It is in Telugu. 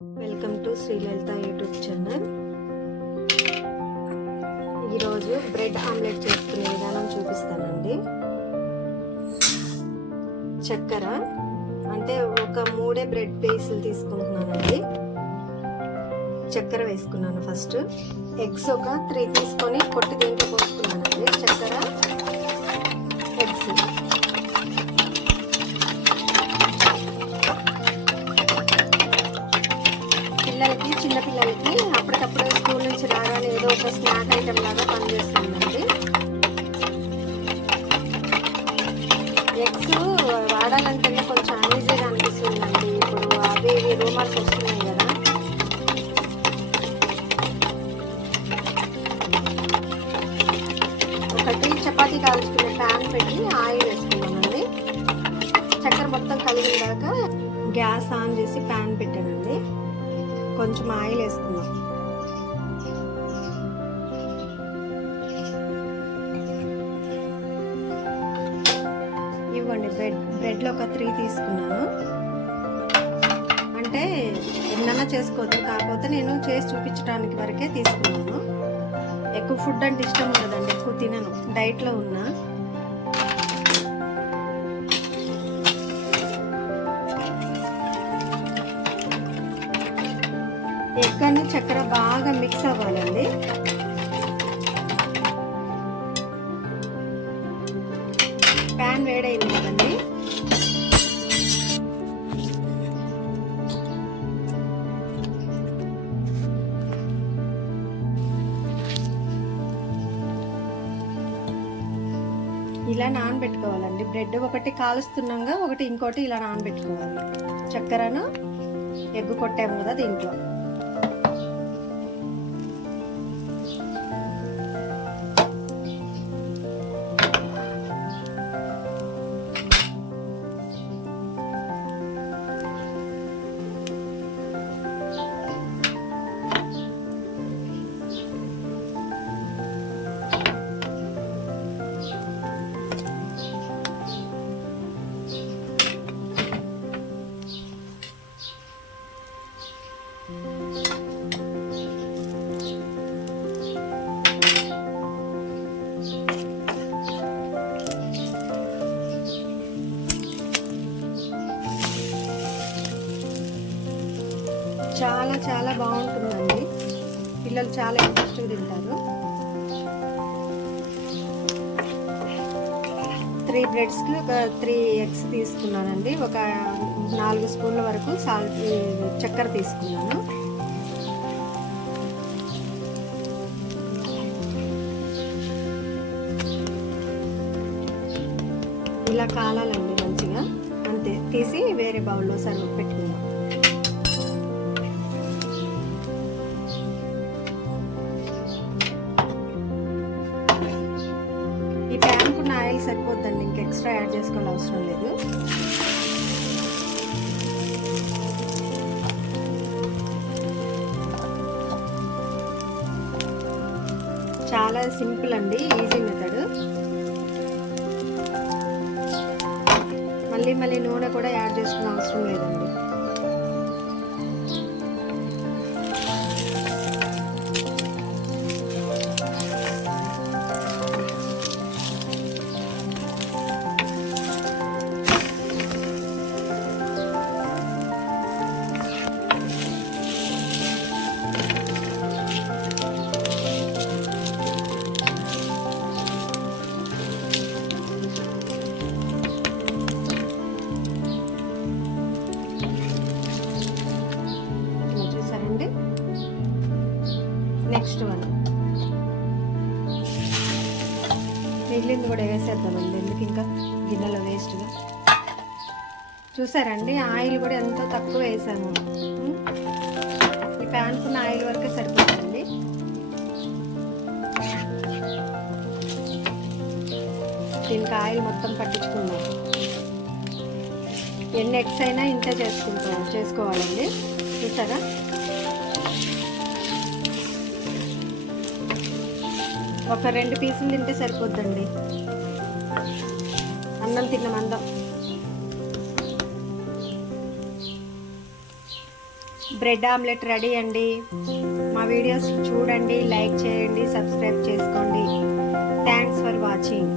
Welcome to Sri Lalitha YouTube channel. ఈరోజు బ్రెడ్ ఆమ్లెట్ చేసుకునే విధానం చూపిస్తానండి. చక్కెర అంటే ఒక 3 బ్రెడ్ పీసులు తీసుకుంటున్నానండి. చక్కెర వేసుకున్నాను. ఫస్ట్ ఎగ్స్ ఒక 3 తీసుకొని కొట్టి దీంట్లో పోసుకున్నానండి. చక్కెర, ఎగ్స్ చిన్నపిల్లలకి అప్పటికప్పుడు స్కూల్ నుంచి రాగానే ఏదో ఒక స్నాక్ ఐటెం లాగా పనిచేస్తుందండి. ఎగ్స్ వాడాలంటే కొంచెం ఈజీగా అనిపిస్తుందండి. ఇప్పుడు అవి ఇవి రూమర్స్ వస్తున్నాయి కదా. ఒకటి చపాతీ కాల్చుకునే ప్యాన్ పెట్టి ఆయిల్ వేసుకున్నామండి. చక్కెర మొత్తం కలిగినాక గ్యాస్ ఆన్ చేసి ప్యాన్ పెట్టానండి. కొంచెం ఆయిల్ వేసుకుందాం. ఇవ్వండి బ్రెడ్లో ఒక 3 తీసుకున్నాను. అంటే ఎన్నైనా చేసుకోవచ్చు, కాకపోతే నేను చేసి చూపించడానికి వరకే తీసుకున్నాను. ఎక్కువ ఫుడ్ అంటే ఇష్టం ఉండదండి, ఎక్కువ తినను, డైట్లో ఉన్నా. ఎగ్ అని చక్కెర బాగా మిక్స్ అవ్వాలండి. ప్యాన్ వేడైంది కదండి. ఇలా నానబెట్టుకోవాలండి. బ్రెడ్ ఒకటి కాలుస్తున్నాగా ఒకటి ఇంకోటి ఇలా నానబెట్టుకోవాలి. చక్కెరను ఎగ్ కొట్టాము కదా దీంట్లో. చాలా చాలా బాగుంటుందండి. పిల్లలు చాలా ఇంట్రెస్ట్గా తింటారు. 3 బ్రెడ్స్కి ఒక 3 ఎగ్స్ తీసుకున్నానండి. ఒక 4 స్పూన్ల వరకు చక్కెర తీసుకున్నాను. ఇలా కాలాలండి మంచిగా. అంతే, తీసి వేరే బౌల్లో సర్వ్ పెట్టుకుందాం. ఈ ప్యాన్కున్న ఆయిల్ సరిపోద్దండి, ఇంకా ఎక్స్ట్రా యాడ్ చేసుకోవాల్సిన అవసరం లేదు. చాలా సింపుల్ అండి, ఈజీ మెథడ్. మళ్ళీ నూనె కూడా యాడ్ చేసుకునే అవసరం లేదండి. నెక్స్ట్ వన్ మిగిలింది కూడా వేసేద్దామండి, ఎందుకు ఇంకా గిన్నెలో వేస్ట్గా. చూసారండి, ఆయిల్ కూడా ఎంతో తక్కువ వేసాము. ఈ ప్యాన్కున్న ఆయిల్ వరకే సరిపోతుంది. దీనికి ఆయిల్ మొత్తం పట్టించుకుందాం. ఎన్ని ఎగ్స్ అయినా ఇంతే చేసుకోవాలండి. చూసారా, ఒక 2 పీసులు తింటే సరిపోద్దండి. అన్నం తిన్న మందం. బ్రెడ్ ఆమ్లెట్ రెడీ అండి. మా వీడియోస్ చూడండి, లైక్ చేయండి, సబ్స్క్రైబ్ చేసుకోండి. Thanks for watching.